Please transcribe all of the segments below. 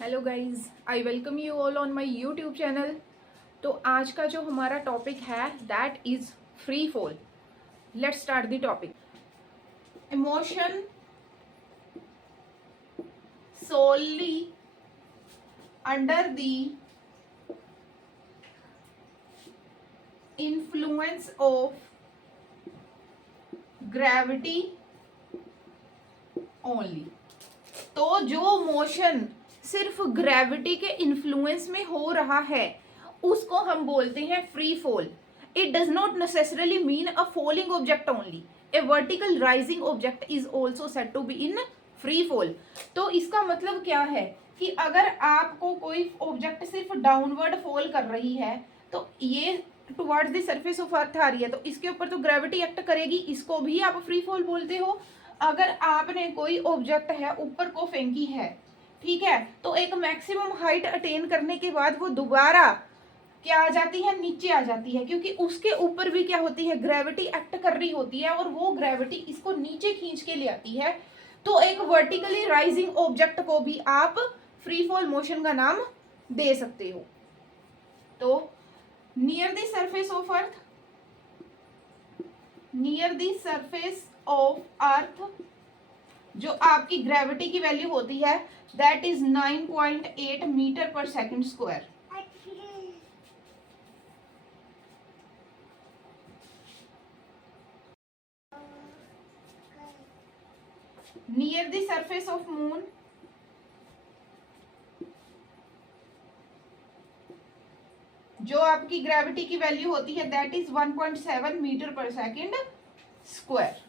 Hello guys, I welcome you all on my YouTube channel. तो आज का जो हमारा टॉपिक है that is free fall. Let's start the topic. Emotion solely under the influence of gravity only। तो जो motion सिर्फ gravity के इन्फ्लुएंस में हो रहा है उसको हम बोलते हैं free fall. It does not necessarily mean a falling object only. A vertical rising object is also said to be in free fall. तो इसका मतलब क्या है कि अगर आपको कोई ऑब्जेक्ट सिर्फ डाउनवर्ड फॉल कर रही है तो ये towards the surface of earth आ रही है तो इसके ऊपर तो ग्रेविटी एक्ट करेगी, इसको भी आप फ्री फॉल बोलते हो। अगर आपने कोई ऑब्जेक्ट है ऊपर को फेंकी है, ठीक है, तो एक मैक्सिमम हाइट अटेन करने के बाद वो दोबारा क्या आ जाती है, नीचे आ जाती है, क्योंकि उसके ऊपर भी क्या होती है, ग्रेविटी एक्ट कर रही होती है और वो ग्रेविटी इसको नीचे खींच के ले आती है। तो एक वर्टिकली राइजिंग ऑब्जेक्ट को भी आप फ्री फॉल मोशन का नाम दे सकते हो। तो near the surface of earth, near the surface of earth जो आपकी ग्रेविटी की वैल्यू होती है that is 9.8 metre per second square. Near the surface of moon जो आपकी ग्रेविटी की वैल्यू होती है that is 1.7 metre per second square.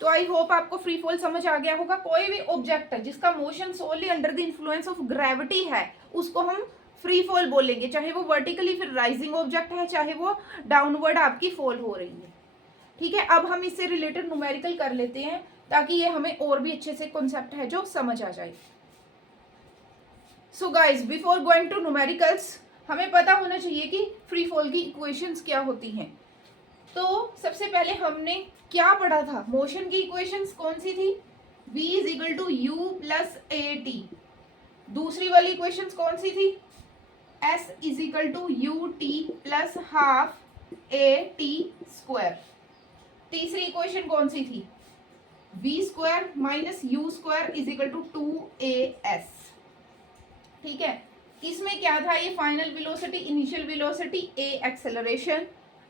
तो आई होप आपको फ्री फॉल समझ आ गया होगा। कोई भी ऑब्जेक्ट है जिसका motion solely under the influence of gravity है उसको हम फ्री फॉल बोलेंगे, चाहे वो वर्टिकली फिर राइजिंग ऑब्जेक्ट है चाहे वो डाउनवर्ड आपकी फॉल हो रही है। ठीक है, अब हम इससे रिलेटेड न्यूमेरिकल कर लेते हैं ताकि ये हमें और भी अच्छे से कॉन्सेप्ट है जो समझ आ जाए। So guys, before going to numericals हमें पता होना चाहिए कि फ्री फॉल की इक्वेशंस क्या होती हैं। तो सबसे पहले हमने क्या पढ़ा था, मोशन की इक्वेशंस कौन सी थी, v is equal to u plus a t. दूसरी वाली इक्वेशंस कौन सी थी, s is equal to u t plus half a t square. तीसरी इक्वेशन कौन सी थी, v square minus u square is equal to 2as। ठीक है, इसमें क्या था, ये final velocity, initial velocity, a acceleration,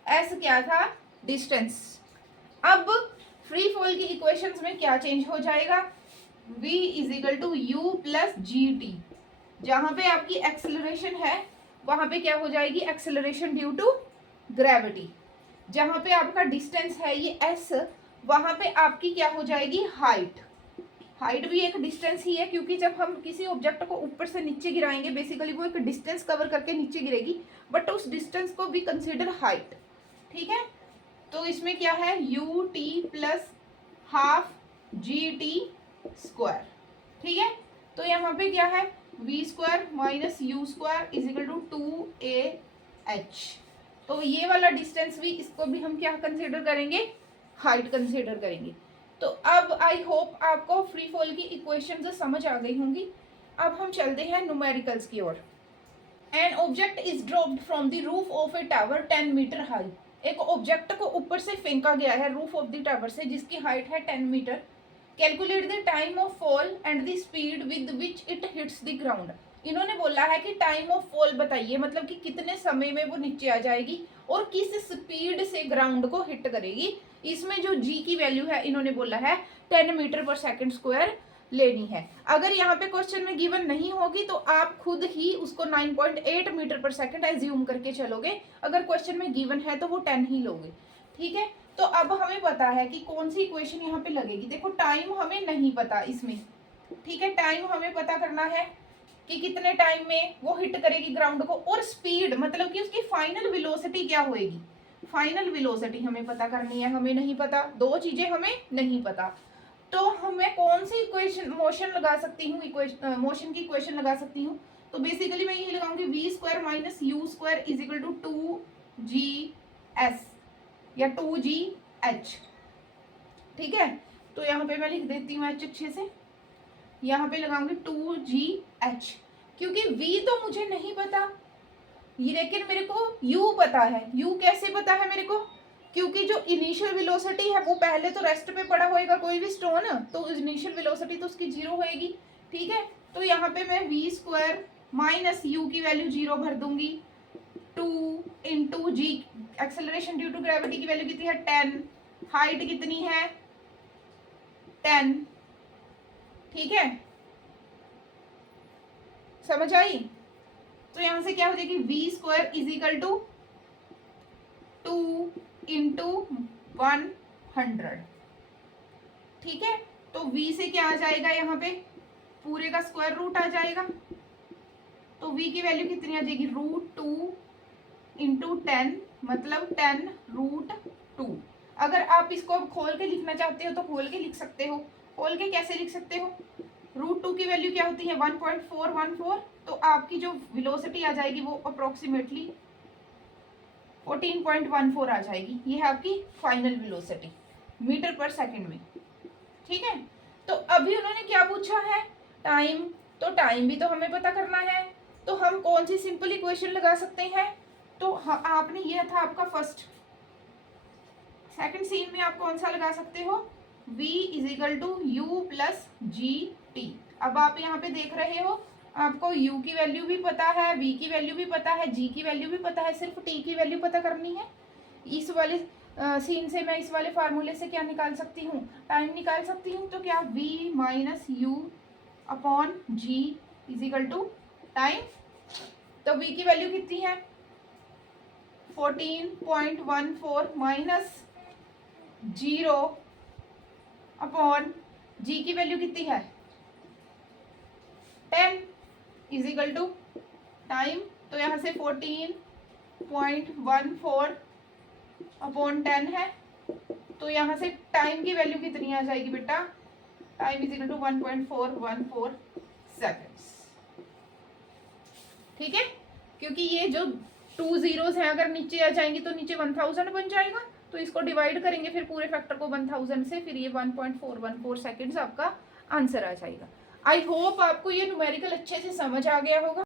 s क्या था, डिस्टेंस। अब फ्री फॉल की इक्वेशंस में क्या चेंज हो जाएगा, v is equal to u plus g t. जहां पे आपकी एक्सेलरेशन है वहां पे क्या हो जाएगी, एक्सेलरेशन ड्यू टू ग्रेविटी। जहां पे आपका डिस्टेंस है ये s, वहां पे आपकी क्या हो जाएगी, हाइट। हाइट भी एक डिस्टेंस ही है क्योंकि जब हम किसी ऑब्जेक्ट को ऊपर से नीचे गिराएंगे बेसिकली वो एक डिस्टेंस कवर करके नीचे गिरेगी, बट उस डिस्टेंस को भी कंसीडर हाइट। ठीक है, तो इसमें क्या है, u t plus half g t square. ठीक है, तो यहाँ पे क्या है, v square minus u square is equal to 2ah। तो ये वाला डिस्टेंस भी, इसको भी हम क्या कंसीडर करेंगे, हाइट कंसीडर करेंगे। तो अब आई होप आपको फ्री फॉल की इक्वेशन समझ आ गई होंगी। अब हम चलते हैं न्यूमेरिकल्स की ओर। An object is dropped from the roof of a tower 10 metre high. एक ऑब्जेक्ट को ऊपर से फेंका गया है रूफ ऑफ द टावर से जिसकी हाइट है 10 metre. Calculate the time of fall and the speed with which it hits the ground. इन्होंने बोला है कि टाइम ऑफ फॉल बताइए, मतलब कि कितने समय में वो नीचे आ जाएगी और किस स्पीड से ग्राउंड को हिट करेगी। इसमें जो जी की वैल्यू है इन्होंने बोला है 10 मीटर पर सेकंड स्क्वायर लेनी है। अगर यहाँ पे क्वेश्चन में गिवन नहीं होगी तो आप खुद ही उसको 9.8 मीटर पर सेकंड एज्यूम करके चलोगे, अगर क्वेश्चन में गिवन है तो वो 10 ही लोगे। ठीक है, तो अब हमें पता है कि कौन सी इक्वेशन यहाँ पे लगेगी। देखो टाइम हमें नहीं पता इसमें, ठीक है, टाइम हमें पता करना है कि कितने टाइम में वो हिट करेगी ग्राउंड को, और स्पीड मतलब कि उसकी फाइनल वेलोसिटी क्या होएगी, फाइनल वेलोसिटी हमें पता करनी है, हमें नहीं पता, दो चीजें हमें नहीं पता। तो हमें कौन सी इक्वेशन मोशन लगा सकती हूँ, मोशन की इक्वेशन लगा सकती हूँ, तो बेसिकली मैं यही लगाऊंगी v square minus u square is equal to 2g s या 2g h। ठीक है, तो यहाँ पे मैं लिख देती हूँ h अच्छे से, यहाँ पे लगाऊंगी 2GH, क्योंकि v तो मुझे नहीं पता, ये लेकिन मेरे को u पता है। u कैसे पता है मेरे को? क्योंकि जो इनिशियल वेलोसिटी है वो पहले तो रेस्ट पे पड़ा होएगा कोई भी स्टोन, तो इनिशियल वेलोसिटी तो उसकी 0 होएगी, ठीक है। तो यहाँ पे मैं v² माइनस u की वैल्यू 0 भर दूंगी, 2 into g, acceleration due to gravity की वैल्यू कितनी है 10, हाइट कितनी है 10, ठीक है, समझ आई। तो यहां से क्या हो जाएगी v² is equal to 2 into 100, ठीक है। तो v से क्या आ जाएगा, यहाँ पे पूरे का स्क्वायर रूट आ जाएगा, तो v की वैल्यू कितनी आ जाएगी √2 इंटू 10, मतलब 10√2। अगर आप इसको खोल के लिखना चाहते हो तो खोल के लिख सकते हो। खोल के कैसे लिख सकते हो, √2 की वैल्यू क्या होती है 1.414, तो आपकी जो वेलोसिटी आ जाएगी वो अप्रोक्सीमेटली 14.14 आ जाएगी। ये है आपकी final velocity metre per second में, ठीक है। तो अभी उन्होंने क्या पूछा है, टाइम, तो टाइम भी तो हमें पता करना है, तो हम कौन सी सिंपल इक्वेशन लगा सकते हैं। तो आपने ये था आपका फर्स्ट, सेकंड सीन में आप कौन सा लगा सकते हो, v is equal to u plus g t. अब आप यहाँ पे देख रहे हो, आपको u की वैल्यू भी पता है, v की वैल्यू भी पता है, g की वैल्यू भी पता है, सिर्फ t की वैल्यू पता करनी है। इस वाले सीन से मैं इस वाले फार्मूले से क्या निकाल सकती हूँ, टाइम निकाल सकती हूँ। तो क्या v minus u upon g is equal to time. तो v की वैल्यू कितनी है 14.14 माइनस 0 अपॉन जी की वैल्यू कितनी है 10 इज इक्वल टू टाइम। तो यहाँ से 14.14 अपॉन 10 है, तो यहाँ से टाइम की वैल्यू कितनी आ जाएगी बेटा, time is equal to 1.414 seconds, ठीक है। क्योंकि ये जो 2 zeros हैं अगर नीचे आ जाएंगे तो नीचे 1000 बन जाएगा, तो इसको डिवाइड करेंगे फिर पूरे फैक्टर को 1000 से, फिर ये 1.414 सेकेंड्स आपका आंसर आ जाएगा। आई होप आपको ये न्यूमेरिकल अच्छे से समझ आ गया होगा।